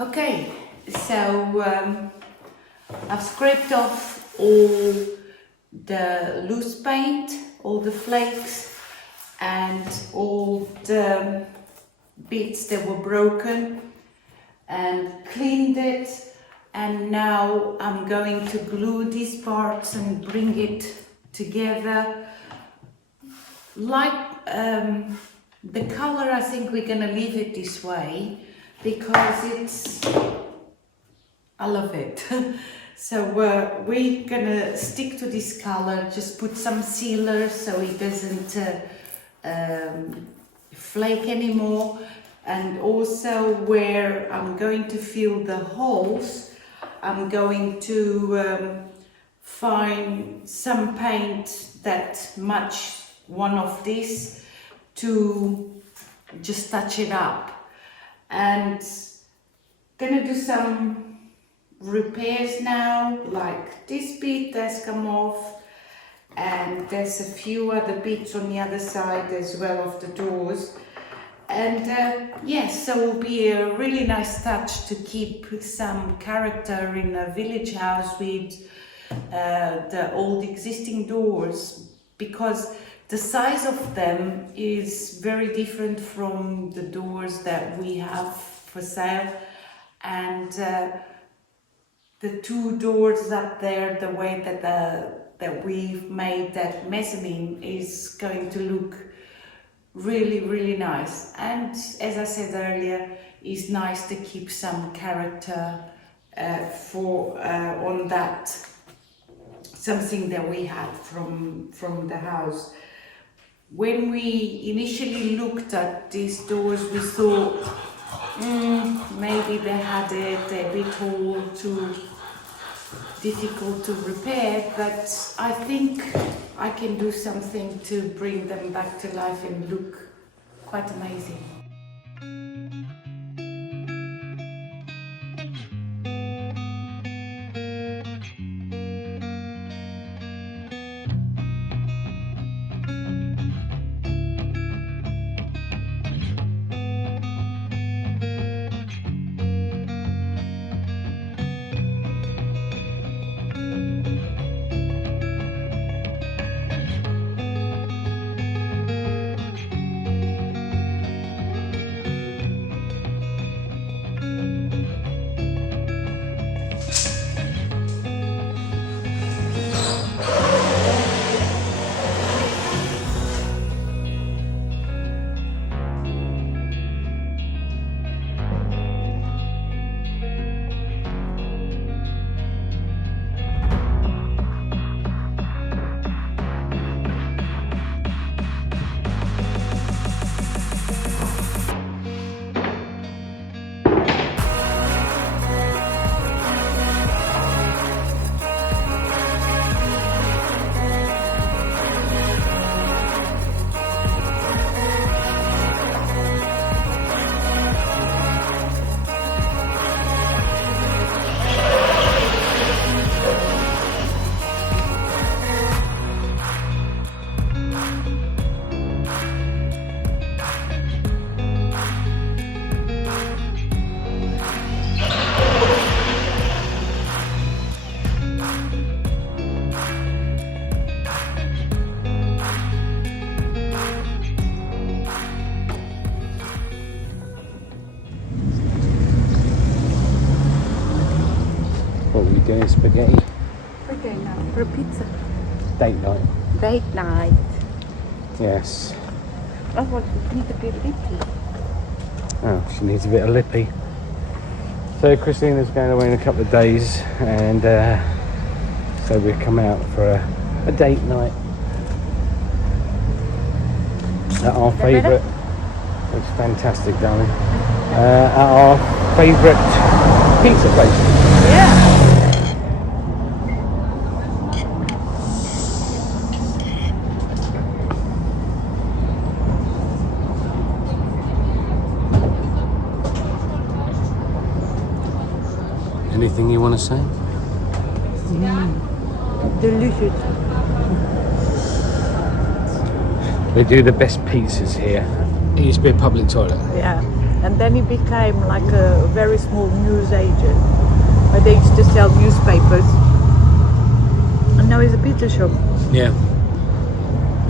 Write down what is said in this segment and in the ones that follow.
Okay, so I've scraped off all the loose paint, all the flakes and all the bits that were broken and cleaned it, and now I'm going to glue these parts and bring it together. Like the color, I think we're gonna leave it this way because I love it. So we're gonna stick to this color, just put some sealer so it doesn't flake anymore. And also where I'm going to fill the holes, I'm going to find some paint that match one of these to just touch it up. And gonna do some repairs now, like this bit that's come off, and there's a few other bits on the other side as well of the doors. And yes, so it will be a really nice touch to keep some character in a village house with the old existing doors, because the size of them is very different from the doors that we have for sale. And the two doors up there, the way that we've made that mezzanine is going to look really nice. And as I said earlier, it's nice to keep some character on that, something that we had from the house. When we initially looked at these doors, we thought maybe they had it a bit old, too difficult to repair, but I think I can do something to bring them back to life and look quite amazing. What were you doing? Spaghetti? Okay, now for a pizza. Date night? Date night. Yes. Oh, well, you need a bit of lippy. Oh, she needs a bit of lippy. So Christina's going away in a couple of days, and so we've come out for a date night at our favourite. Looks fantastic, darling. At our favourite pizza place. Yeah. Anything you want to say? Delicious. They do the best pizzas here. It used to be a public toilet. Yeah. and then he became like a very small news agent where they used to sell newspapers, and now he's a pizza shop. Yeah.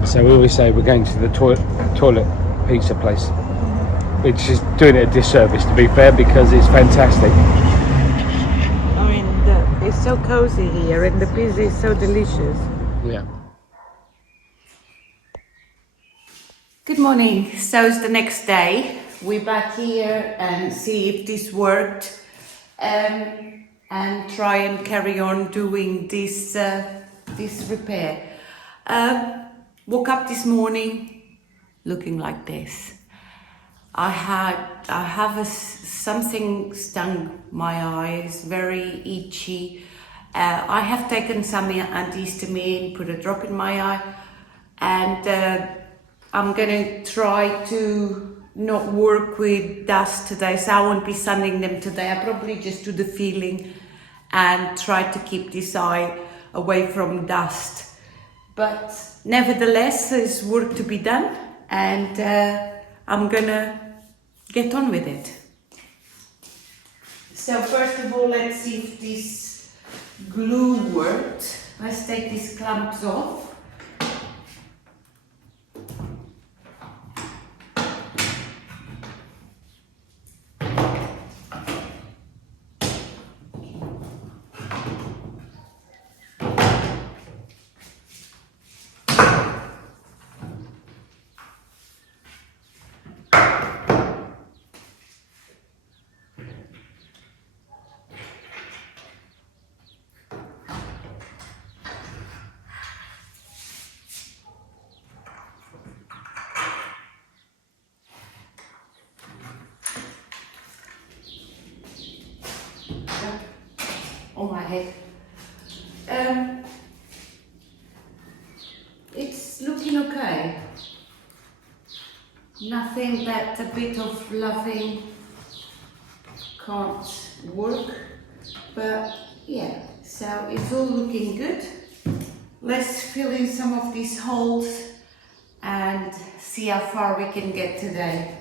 So we always say we're going to the toilet pizza place, which is doing it a disservice, to be fair, because it's fantastic. I mean, it's so cozy here, and the pizza is so delicious. Yeah. Good morning. So it's the next day. We're back here and see if this worked, and try and carry on doing this repair. Woke up this morning looking like this. I have something stung my eyes, very itchy. I have taken some antihistamine, put a drop in my eye, and I'm gonna try to not work with dust today, so I won't be sunning them today. I probably just do the feeling and try to keep this eye away from dust. But nevertheless, there's work to be done, and I'm gonna get on with it. So first of all, let's see if this glue worked. Let's take these clamps off. On my head. It's looking okay. Nothing that a bit of loving can't work, but yeah, so it's all looking good. Let's fill in some of these holes and see how far we can get today.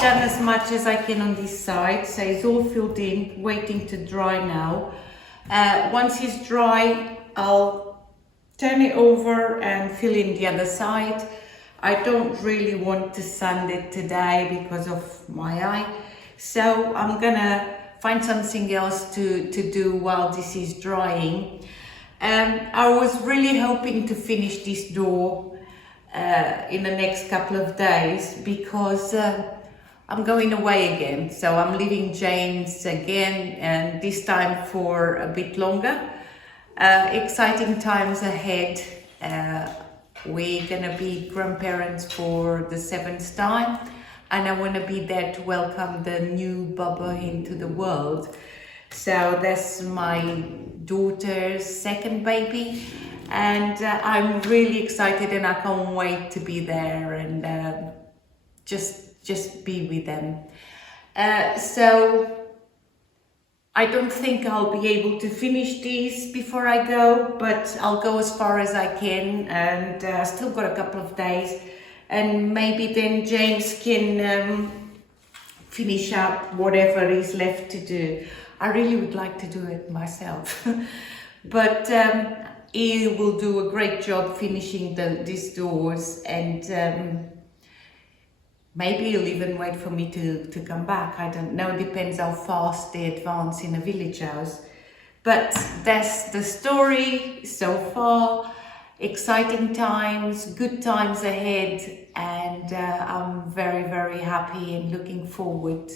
Done as much as I can on this side, so it's all filled in, waiting to dry now. Once it's dry, I'll turn it over and fill in the other side. I don't really want to sand it today because of my eye, so I'm gonna find something else to do while this is drying. I was really hoping to finish this door in the next couple of days because I'm going away again, so I'm leaving James again, and this time for a bit longer. Exciting times ahead. We're gonna be grandparents for the 7th time, and I wanna be there to welcome the new Bubba into the world. So that's my daughter's second baby, and I'm really excited, and I can't wait to be there and just be with them. So I don't think I'll be able to finish these before I go, but I'll go as far as I can, and I still got a couple of days, and maybe then James can finish up whatever is left to do. I really would like to do it myself, but he will do a great job finishing these doors, and maybe he'll even wait for me to come back. I don't know, it depends how fast they advance in a village house. But that's the story so far. Exciting times, good times ahead, and I'm very, very happy and looking forward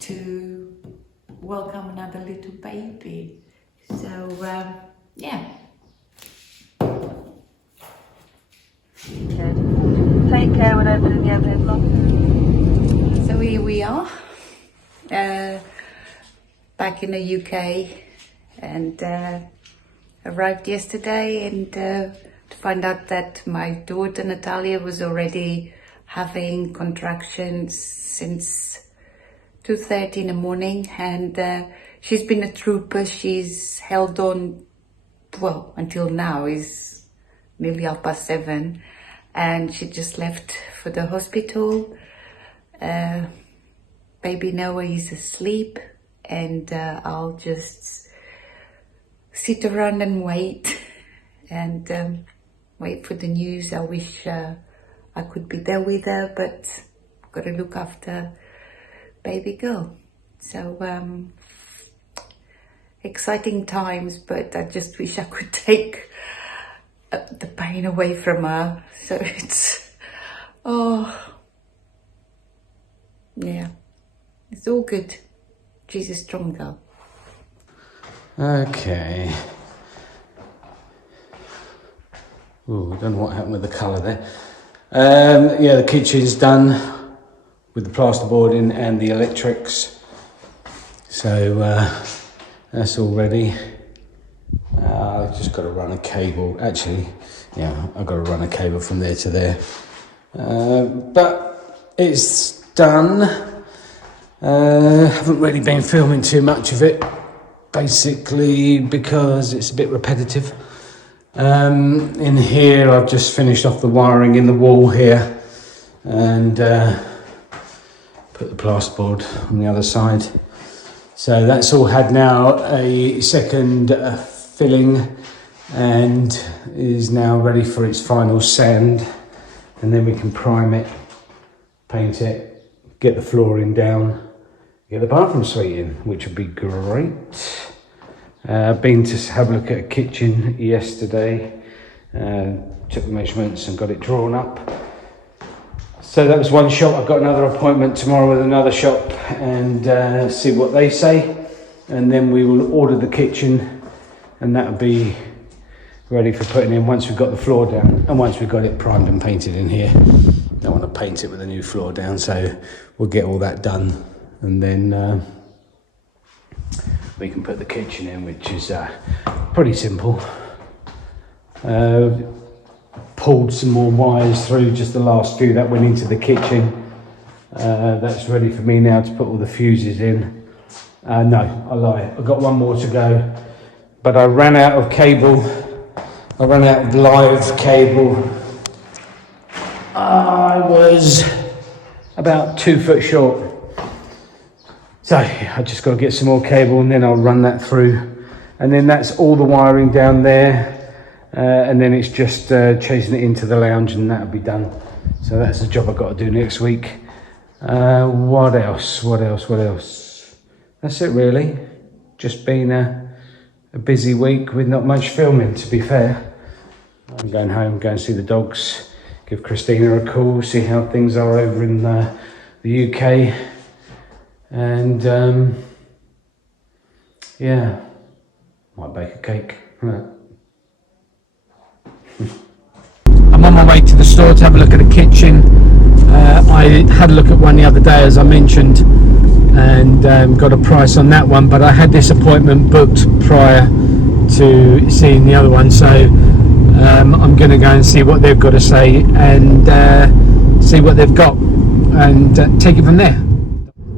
to welcome another little baby. So, yeah. Play take care when opening the overhead locker. So here we are, back in the UK, and arrived yesterday, and to find out that my daughter Natalia was already having contractions since 2:30 in the morning, and she's been a trooper. She's held on, well, until now is nearly 7:30, and she just left for the hospital. Baby Noah is asleep, and I'll just sit around and wait, and wait for the news. I wish I could be there with her, but I've got to look after baby girl. So exciting times, but I just wish I could take the pain away from her. So it's, oh yeah, it's all good. She's a strong girl. Okay. Ooh, I don't know what happened with the colour there. Yeah, the kitchen's done with the plasterboarding and the electrics. So that's all ready. I've just got to run a cable. Actually, yeah, I've got to run a cable from there to there. But it's done. Haven't really been filming too much of it, basically because it's a bit repetitive. In here I've just finished off the wiring in the wall here, and put the plasterboard on the other side. So that's all had now a second filling, and is now ready for its final sand, and then we can prime it, paint it, get the flooring down, get the bathroom suite in, which would be great. Been to have a look at a kitchen yesterday, took the measurements and got it drawn up. So that was one shop. I've got another appointment tomorrow with another shop, and see what they say, and then we will order the kitchen, and that'll be ready for putting in once we've got the floor down, and once we've got it primed and painted in here. Don't want to paint it with a new floor down, so we'll get all that done, and then we can put the kitchen in, which is pretty simple. Pulled some more wires through, just the last few that went into the kitchen. That's ready for me now to put all the fuses in. No, I lie, I've got one more to go, but I ran out of cable. I ran out of live cable. I was about 2 foot short. So I just got to get some more cable, and then I'll run that through, and then that's all the wiring down there, and then it's just chasing it into the lounge, and that'll be done. So that's the job I've got to do next week. What else? That's it really. Just been a busy week with not much filming, to be fair. I'm going home, go and see the dogs, give Christina a call, see how things are over in the UK. And yeah, might bake a cake. Right. I'm on my way to the store to have a look at the kitchen. I had a look at one the other day, as I mentioned, and got a price on that one, but I had this appointment booked prior to seeing the other one, so I'm going to go and see what they've got to say, and see what they've got, and take it from there.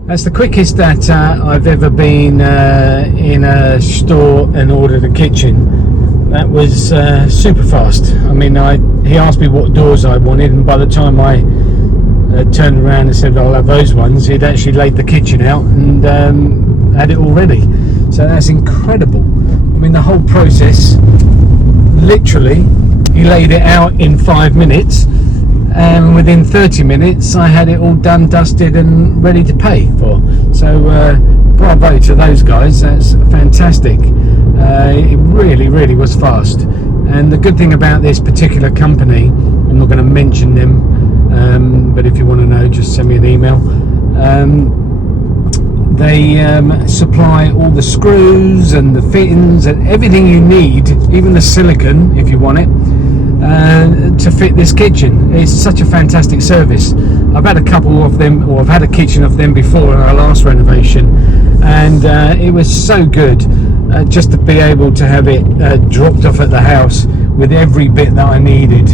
That's the quickest that I've ever been in a store and ordered a kitchen. That was super fast. I mean, he asked me what doors I wanted, and by the time I turned around and said I'll have those ones, he'd actually laid the kitchen out and had it all ready. So that's incredible. I mean, the whole process, literally, he laid it out in 5 minutes, and within 30 minutes I had it all done, dusted and ready to pay for. So bravo to those guys, that's fantastic. It really was fast. And the good thing about this particular company, I'm not going to mention them, but if you want to know, just send me an email. They supply all the screws and the fittings and everything you need, even the silicone if you want it. to fit this kitchen. It's such a fantastic service. I've had a couple of them, or I've had a kitchen of them before in our last renovation, and it was so good just to be able to have it dropped off at the house with every bit that I needed,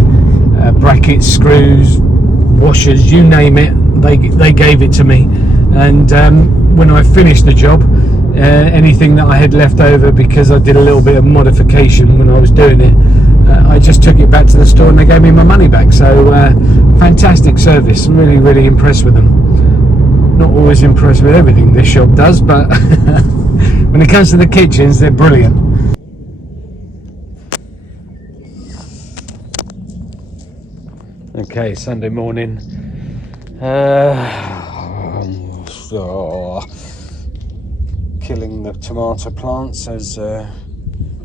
brackets, screws, washers, you name it, they gave it to me. And when I finished the job, anything that I had left over, because I did a little bit of modification when I was doing it, I just took it back to the store and they gave me my money back. So fantastic service, really, really impressed with them. Not always impressed with everything this shop does, but when it comes to the kitchens, they're brilliant. Okay, Sunday morning. Killing the tomato plants as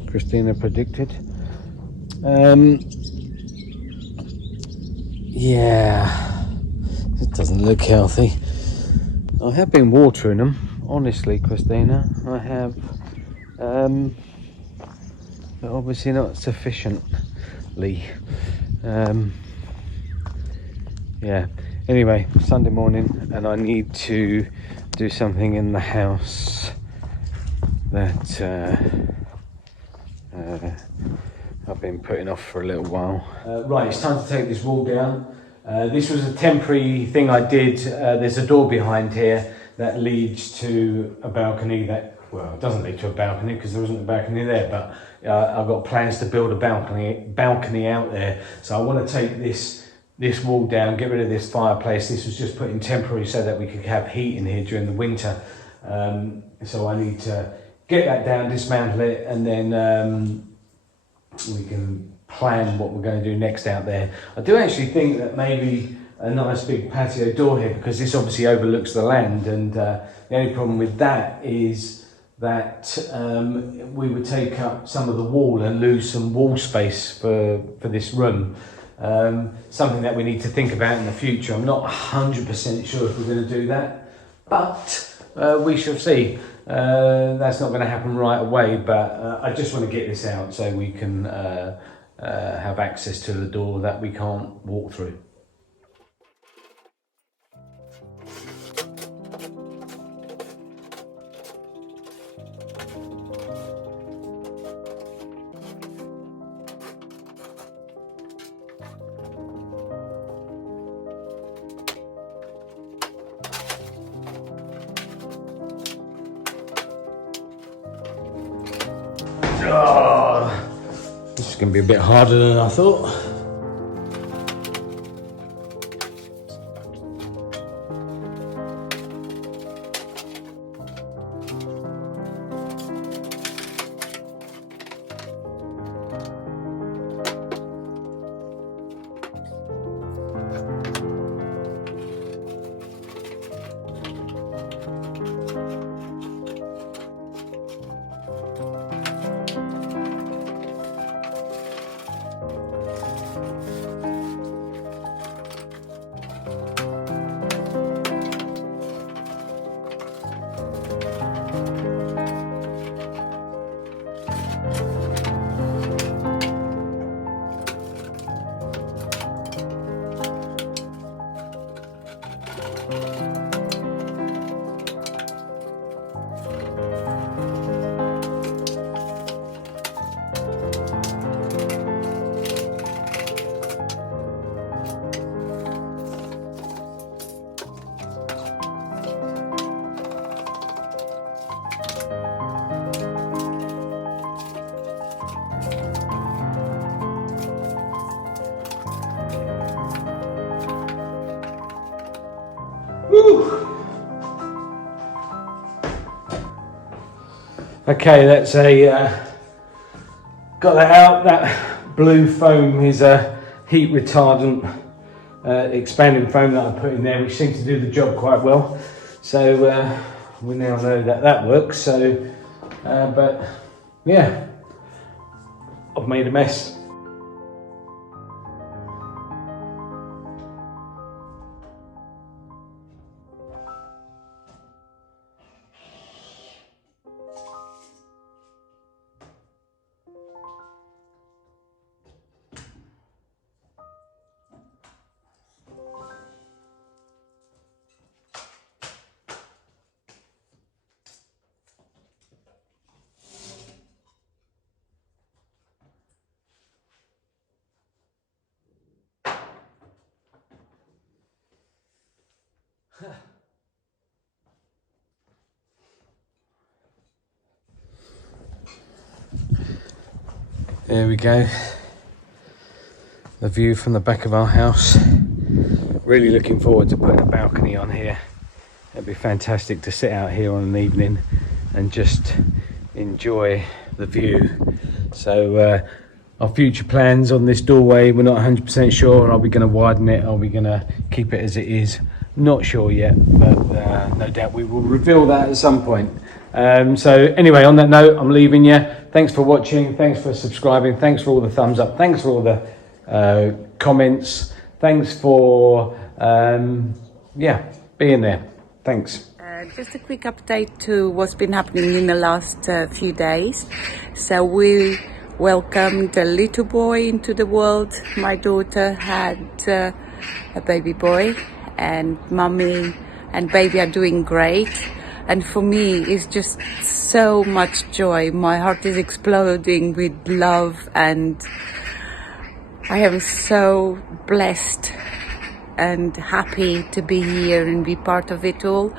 Christina predicted. Yeah, it doesn't look healthy. I have been watering them, honestly, Christina. I have, but obviously not sufficiently. Yeah. Anyway, Sunday morning, and I need to do something in the house that I've been putting off for a little while. Right, it's time to take this wall down. This was a temporary thing I did. There's a door behind here that leads to a balcony that, well, it doesn't lead to a balcony because there isn't a balcony there, but I've got plans to build a balcony out there. So I want to take this wall down, get rid of this fireplace. This was just put in temporary so that we could have heat in here during the winter. So I need to get that down, dismantle it, and then we can plan what we're going to do next out there. I do actually think that maybe a nice big patio door here, because this obviously overlooks the land, and the only problem with that is that we would take up some of the wall and lose some wall space for this room. Something that we need to think about in the future. I'm not 100% sure if we're going to do that, but we shall see. That's not going to happen right away, but I just want to get this out so we can have access to the door that we can't walk through. Oh, this is going to be a bit harder than I thought. Okay, that's got that out. That blue foam is a heat retardant expanding foam that I put in there, which seemed to do the job quite well. So we now know that that works. So, but yeah, I've made a mess. There we go. The view from the back of our house. Really looking forward to putting a balcony on here. It'd be fantastic to sit out here on an evening and just enjoy the view. So our future plans on this doorway, we're not 100% sure. Are we going to widen it? Are we going to keep it as it is? Not sure yet, but no doubt we will reveal that at some point. So anyway, on that note, I'm leaving you. Thanks for watching. Thanks for subscribing. Thanks for all the thumbs up. Thanks for all the comments. Thanks for being there. Thanks. Just a quick update to what's been happening in the last few days. So we welcomed a little boy into the world. My daughter had a baby boy, and mummy and baby are doing great. And for me, it's just so much joy. My heart is exploding with love, and I am so blessed and happy to be here and be part of it all.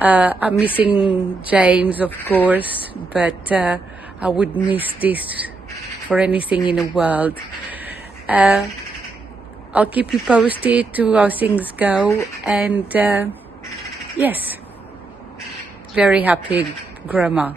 I'm missing James, of course, but I would miss this for anything in the world. I'll keep you posted to how things go, and yes, very happy grandma.